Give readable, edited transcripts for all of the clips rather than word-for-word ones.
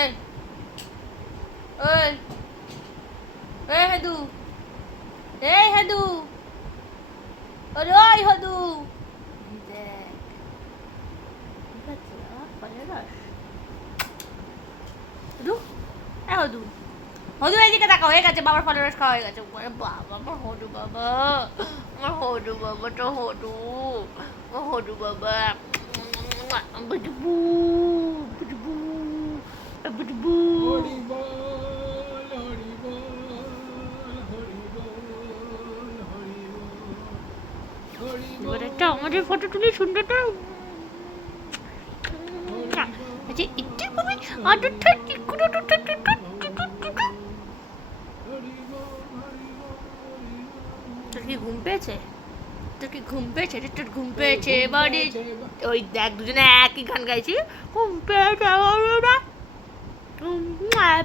এই ওই এই হেদু, এই হেদু, ওরে ওই হেদু, দেখ ঠিক আছে ফলের রস। হেদু, এই হেদু, হদু এইদিকে তাকাও, হয়ে গেছে বাবার ফলের রস খাওয়া হয়ে গেছে। আরে বাবা, আমার হদু বাবা, আমার হদু বাবা, তো হদু, আমার হদু বাবা, বুটবু বুটবু বুটবু। হরি বল হরি বল হরি বল হরি বল হরি এবার বল একটা আমাদের ফটো তুলে সুন্দরটা হরি আচ্ছা একটু কবি বল আদরটা হরি টিকুটু টু টু টু টু টু টু টু টু। হরি বল হরি বল হরি তোর কি বল। ঘুম পেয়েছে? তোর কি ঘুম পেয়েছে রে? তোর ঘুম তোর পেয়েছে ঘুম এবারে? পেয়েছে এবার? ওই দেখ দুজনে একই গান গাইছি, ঘুম পেয়েছে এবারে, ঘুম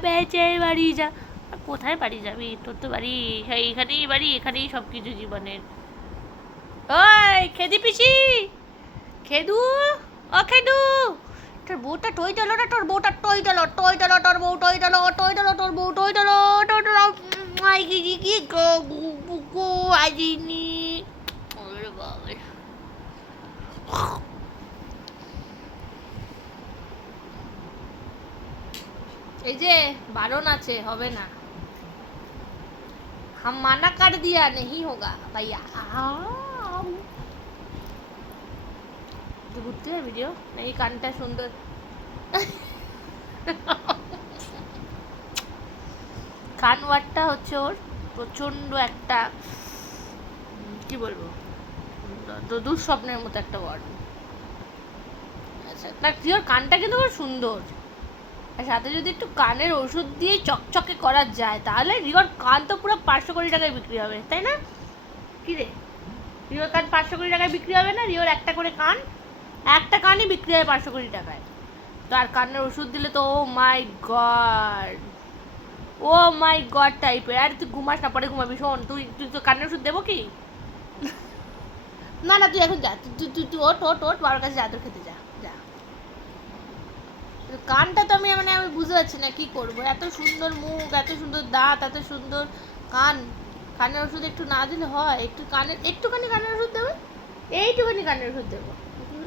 পেয়েছে বাড়ি যা। আর কোথায় বাড়ি যাবি? তোর তো বাড়ি এইখানেই, বাড়ি এখানেই সব কিছু জীবনের। ওই খেদি পিসি, খেদু, ও খেদু, তোর বউটা টই দিল না, তোর বউটা টই দিল, টই দিল, তোর বউ টই দিল, টই দিল, তোর বউ টই দিল, টই দিল, মাই গিজি কি গো গো আজিনি। ওরে বাবা, এই যে বারণ আছে, হবে না, হাম মানা কর দিয়া नहीं होगा भैया। ঘুরতে হবে ভিডিও নাকি কানটা সুন্দর? কান ওয়ার্ডটা হচ্ছে ওর প্রচণ্ড একটা কি বলবো, দুঃস্বপ্নের মতো একটা ওয়ার্ড। আচ্ছা না, ওর কানটা কিন্তু খুব সুন্দর, আর সাথে যদি একটু কানের ওষুধ দিয়ে চকচকে করা যায় তাহলে রিওর কান তো পুরো 500 কোটি টাকায় বিক্রি হবে, তাই না? কি রে, রিওর কান 500 কোটি টাকায় বিক্রি হবে না? রিওর একটা করে কান, একটা কানই বিক্রি হয় 500 কোটি টাকায়। তো আর কানের ওষুধ দিলে তো ও মাই গড, ও মাই গড টাইপের। আর তুই ঘুমাস না, পরে ঘুমাবি। শোন, তুই তুই তো কানের ওষুধ দেবো কি? না না, তুই এখন যা, তুই তুই তুই ওঠ ওঠ ওঠ, বাবার কাছে আদর খেতে যা যা। কানটা তো আমি বুঝতে পারছি না কি করবো, এত সুন্দর মুখ, এত সুন্দর দাঁত, এত সুন্দর কান, কানের ওষুধ একটু না দিলে হয়? একটু কানের, একটুখানি কানের ওষুধ দেবো, এইটুখানি কানের ওষুধ দেবো,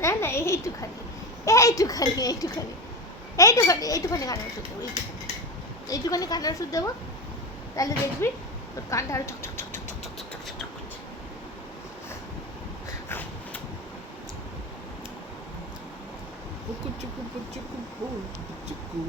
হ্যাঁ না, এইটুখানি এইটুখানি এইটুখানি এইটুখানি এইটুখানি কানের ওষুধ দেবো, এইটুখানি এইটুখানি কানের ওষুধ দেবো, তাহলে দেখবি তোর কানটা আরো চকচক চকচক চকচক চকচক চকচক করছে। পুকু চুকু পুচুকু পু চুকু।